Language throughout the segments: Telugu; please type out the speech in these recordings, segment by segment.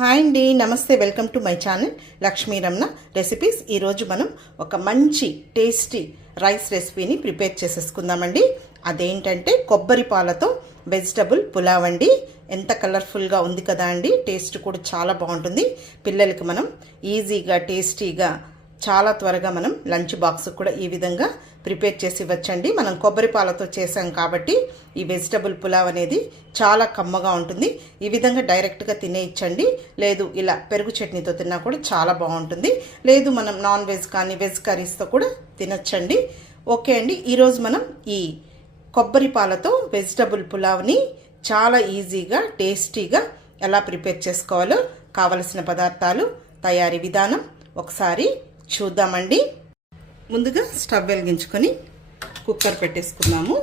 హాయ్ అండి, నమస్తే. Welcome to my channel Lakshmi Ramana recipes. ఈరోజు మనం ఒక మంచి టేస్టీ రైస్ రెసిపీని ప్రిపేర్ చేసేసుకుందామండి. అదేంటంటే కొబ్బరి పాలతో వెజిటబుల్ పులావ్ అండి. ఎంత కలర్ఫుల్గా ఉంది కదా అండి. టేస్ట్ కూడా చాలా బాగుంటుంది. పిల్లలకి మనం ఈజీగా టేస్టీగా చాలా త్వరగా మనం లంచ్ బాక్స్ కూడా ఈ విధంగా ప్రిపేర్ చేసి ఇవ్వచ్చండి. మనం కొబ్బరి పాలతో చేసాం కాబట్టి ఈ వెజిటబుల్ పులావ్ అనేది చాలా కమ్మగా ఉంటుంది. ఈ విధంగా డైరెక్ట్గా తినేయచ్చండి. లేదు ఇలా పెరుగు చట్నీతో తిన్నా కూడా చాలా బాగుంటుంది. లేదు మనం నాన్ వెజ్ కానీ వెజ్ కర్రీస్తో కూడా తినచ్చండి. ఓకే అండి, ఈరోజు మనం ఈ కొబ్బరి పాలతో వెజిటబుల్ పులావ్ని చాలా ఈజీగా టేస్టీగా ఎలా ప్రిపేర్ చేసుకోవాలో కావలసిన పదార్థాలు, తయారీ విధానం ఒకసారి చూద్దామండి. ముందుగా స్టవ్ వెలిగించుకొని కుక్కర్ పెట్టేసుకుందాము.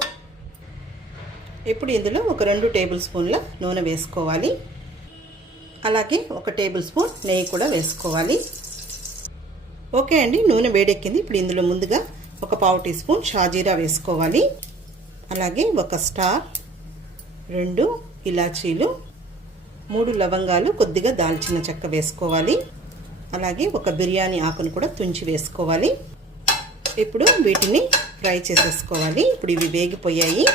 ఇప్పుడు ఇందులో ఒక 2 టేబుల్ స్పూన్ల నూనె వేసుకోవాలి. అలాగే 1 టేబుల్ స్పూన్ నెయ్యి కూడా వేసుకోవాలి. ఓకే అండి, నూనె వేడెక్కింది. ఇప్పుడు ఇందులో ముందుగా ఒక 1/2 టీ స్పూన్ షాజీరా వేసుకోవాలి. అలాగే 1 స్టార్, 2 ఇలాచీలు, 3 లవంగాలు, కొద్దిగా దాల్చిన చెక్క వేసుకోవాలి. అలాగే 1 బిర్యానీ ఆకును కూడా తుంచి వేసుకోవాలి. ఇప్పుడు వీటిని ఫ్రై చేసేసుకోవాలి. ఇప్పుడు ఇవి వేగిపోయాయి.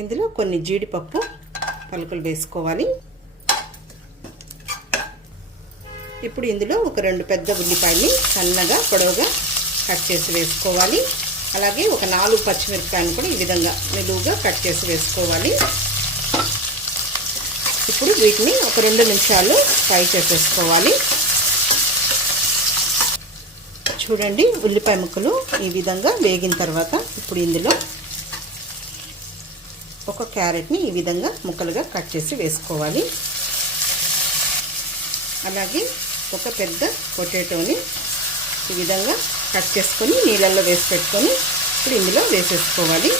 ఇందులో కొన్ని జీడిపప్పు పలుకులు వేసుకోవాలి. ఇప్పుడు ఇందులో ఒక 2 పెద్ద ఉల్లిపాయల్ని సన్నగా పొడవుగా కట్ చేసి వేసుకోవాలి. అలాగే ఒక 4 పచ్చిమిరపకాయలు కూడా ఈ విధంగా నిలువుగా కట్ చేసి వేసుకోవాలి. ఇప్పుడు వీటిని ఒక 2 నిమిషాలు ఫ్రై చేసేసుకోవాలి. చూడండి, ఉల్లిపాయ ముక్కలు ఈ విధంగా వేగిన తర్వాత ఇప్పుడు ఇందులో ఒక క్యారెట్ని ఈ విధంగా ముక్కలుగా కట్ చేసి వేసుకోవాలి. అలాగే ఒక పెద్ద పొటాటోని ఈ విధంగా కట్ చేసుకొని నీళ్ళల్లో వేసి పెట్టుకొని ఇప్పుడు ఇందులో వేసేసుకోవాలి.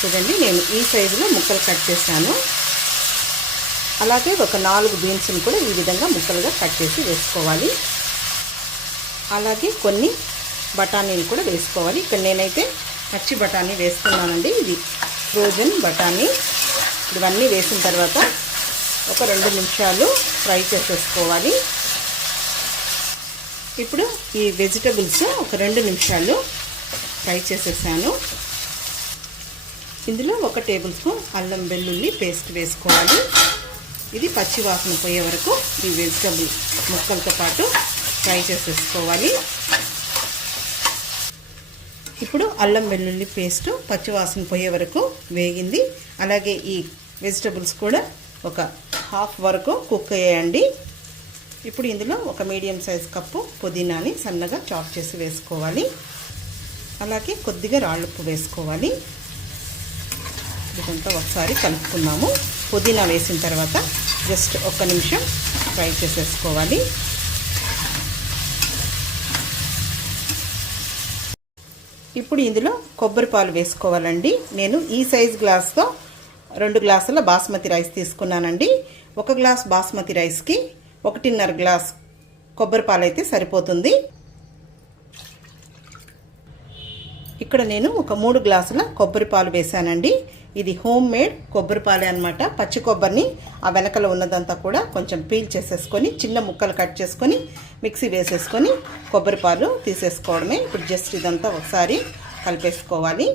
చూడండి, నేను ఈ సైజులో ముక్కలు కట్ చేశాను. అలాగే ఒక 4 బీన్స్ని కూడా ఈ విధంగా ముక్కలుగా కట్ చేసి వేసుకోవాలి. అలాగే కొన్ని బఠానీలు కూడా వేసుకోవాలి. ఇక్కడ నేనైతే పచ్చి బఠానీ వేస్తున్నానండి. ఇది ఫ్రోజన్ బఠానీ. ఇవన్నీ వేసిన తర్వాత ఒక 2 నిమిషాలు ఫ్రై చేసేసుకోవాలి. ఇప్పుడు ఈ వెజిటబుల్స్ ఒక 2 నిమిషాలు ఫ్రై చేసేసాను. ఇందులో 1 టేబుల్ స్పూన్ అల్లం వెల్లుల్లి పేస్ట్ వేసుకోవాలి. ఇది పచ్చి వాసన పోయే వరకు ఈ వెజిటబుల్ ముక్కలతో పాటు ఫ్రై చేసేసుకోవాలి. ఇప్పుడు అల్లం వెల్లుల్లి పేస్ట్ పచ్చి వాసన పోయే వరకు వేగింది. అలాగే ఈ వెజిటబుల్స్ కూడా ఒక హాఫ్ వరకు కుక్ అయ్యాయండి. ఇప్పుడు ఇందులో ఒక మీడియం సైజ్ కప్పు పుదీనాని సన్నగా చాప్ చేసి వేసుకోవాలి. అలాగే కొద్దిగా రాళ్ళుప్పు వేసుకోవాలి. ఇదంతా ఒకసారి కలుపుకున్నాము. పుదీనా వేసిన తర్వాత జస్ట్ 1 నిమిషం ఫ్రై చేసేసుకోవాలి. ఇప్పుడు ఇందులో కొబ్బరి పాలు వేసుకోవాలండి. నేను ఈ సైజ్ గ్లాస్తో 2 గ్లాసుల బాస్మతి రైస్ తీసుకున్నానండి. 1 గ్లాస్ బాస్మతి రైస్కి 1.5 గ్లాస్ కొబ్బరి పాలు అయితే సరిపోతుంది. ఇక్కడ నేను ఒక 3 గ్లాసుల కొబ్బరి పాలు వేసానండి. ఇది హోమ్ మేడ్ కొబ్బరి పాలే అనమాట. పచ్చి కొబ్బరిని ఆ వెనకలో ఉన్నదంతా కూడా కొంచెం పీల్ చేసేసుకొని చిన్న ముక్కలు కట్ చేసుకొని మిక్సీ వేసేసుకొని కొబ్బరి పాలు తీసేసుకోవడమే. ఇప్పుడు జస్ట్ ఇదంతా ఒకసారి కలిపేసుకోవాలి.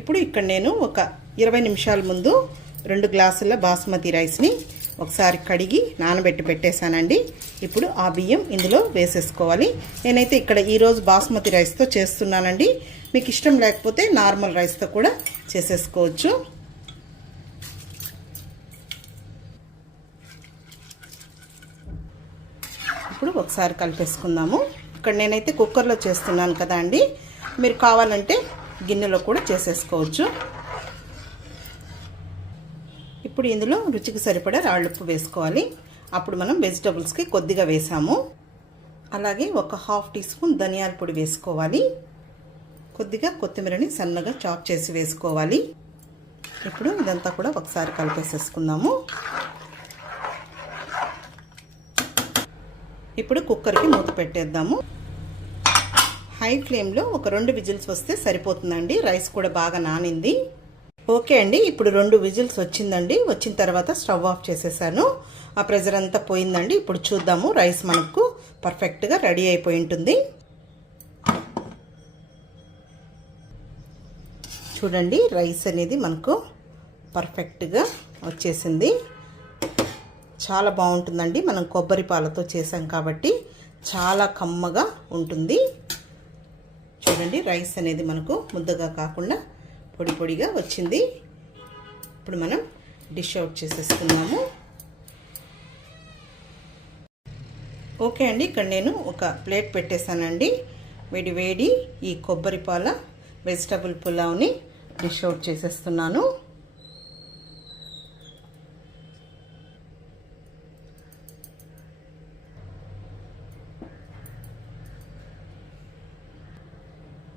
ఇప్పుడు ఇక్కడ నేను ఒక 20 నిమిషాల ముందు 2 గ్లాసుల బాస్మతి రైస్ని ఒకసారి కడిగి నానబెట్టి పెట్టేశానండి. ఇప్పుడు ఆ బియ్యం ఇందులో వేసేసుకోవాలి. నేనైతే ఇక్కడ ఈరోజు బాస్మతి రైస్తో చేస్తున్నానండి. మీకు ఇష్టం లేకపోతే నార్మల్ రైస్తో కూడా చేసేసుకోవచ్చు. ఇప్పుడు ఒకసారి కలిపేసుకుందాము. ఇక్కడ నేనైతే కుక్కర్లో చేస్తున్నాను కదా అండి. మీరు కావాలంటే గిన్నెలో కూడా చేసేసుకోవచ్చు. ఇప్పుడు ఇందులో రుచికి సరిపడా రాళ్ళుప్పు వేసుకోవాలి. అప్పుడు మనం వెజిటబుల్స్కి కొద్దిగా వేసాము. అలాగే ఒక హాఫ్ టీ స్పూన్ ధనియాల పొడి వేసుకోవాలి. కొద్దిగా కొత్తిమీరని సన్నగా చాప్ చేసి వేసుకోవాలి. ఇప్పుడు ఇదంతా కూడా ఒకసారి కలిపేసేసుకుందాము. ఇప్పుడు కుక్కర్కి మూత పెట్టేద్దాము. హై ఫ్లేమ్లో ఒక 2 విజిల్స్ వస్తే సరిపోతుందండి. రైస్ కూడా బాగా నానింది. ఓకే అండి, ఇప్పుడు 2 విజిల్స్ వచ్చిందండి. వచ్చిన తర్వాత స్టవ్ ఆఫ్ చేసేసాను. ఆ ప్రెజర్ అంతా పోయిందండి. ఇప్పుడు చూద్దాము, రైస్ మనకు పర్ఫెక్ట్గా రెడీ అయిపోయి ఉంటుంది. చూడండి, రైస్ అనేది మనకు పర్ఫెక్ట్గా వచ్చేసింది. చాలా బాగుంటుందండి. మనం కొబ్బరి పాలతో చేసాం కాబట్టి చాలా కమ్మగా ఉంటుంది. చూడండి, రైస్ అనేది మనకు ముద్దగా కాకుండా పొడి పొడిగా వచ్చింది. ఇప్పుడు మనం డిష్ అవుట్ చేసేసుకున్నాము. ఓకే అండి, ఇక్కడ నేను ఒక ప్లేట్ పెట్టేశానండి. వేడి వేడి ఈ కొబ్బరి పాల వెజిటబుల్ పులావ్ని డిష్ అవుట్ చేసేస్తున్నాను.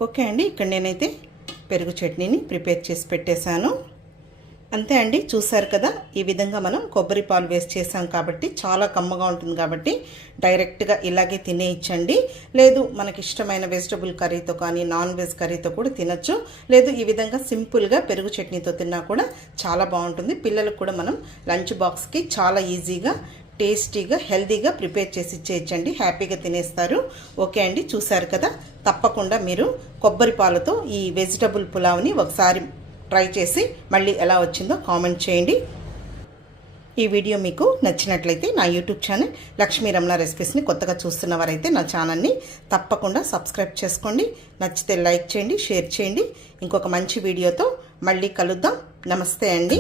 ఓకే అండి, ఇక్కడ నేనైతే పెరుగు చట్నీని ప్రిపేర్ చేసి పెట్టేశాను. అంతే అండి, చూసారు కదా, ఈ విధంగా మనం కొబ్బరి పాలు వేస్ట్ చేసాం కాబట్టి చాలా కమ్మగా ఉంటుంది. కాబట్టి డైరెక్ట్గా ఇలాగే తినేయచ్చండి. లేదు మనకి ఇష్టమైన వెజిటబుల్ కర్రీతో కానీ నాన్ వెజ్ కర్రీతో కూడా తినచ్చు. లేదు ఈ విధంగా సింపుల్గా పెరుగు చట్నీతో తిన్నా కూడా చాలా బాగుంటుంది. పిల్లలకు కూడా మనం లంచ్ బాక్స్కి చాలా ఈజీగా టేస్టీగా హెల్తీగా ప్రిపేర్ చేసి ఇచ్చేయచ్చండి. హ్యాపీగా తినేస్తారు. ఓకే అండి, చూసారు కదా, తప్పకుండా మీరు కొబ్బరి పాలతో ఈ వెజిటబుల్ పులావ్ని ఒకసారి ట్రై చేసి మళ్ళీ ఎలా వచ్చిందో కామెంట్ చేయండి. ఈ వీడియో మీకు నచ్చినట్లయితే నా యూట్యూబ్ ఛానల్ లక్ష్మీ రమణ రెసిపీస్ని కొత్తగా చూస్తున్నవారైతే నా ఛానల్ని తప్పకుండా సబ్స్క్రైబ్ చేసుకోండి. నచ్చితే లైక్ చేయండి, షేర్ చేయండి. ఇంకొక మంచి వీడియోతో మళ్ళీ కలుద్దాం. నమస్తే అండి.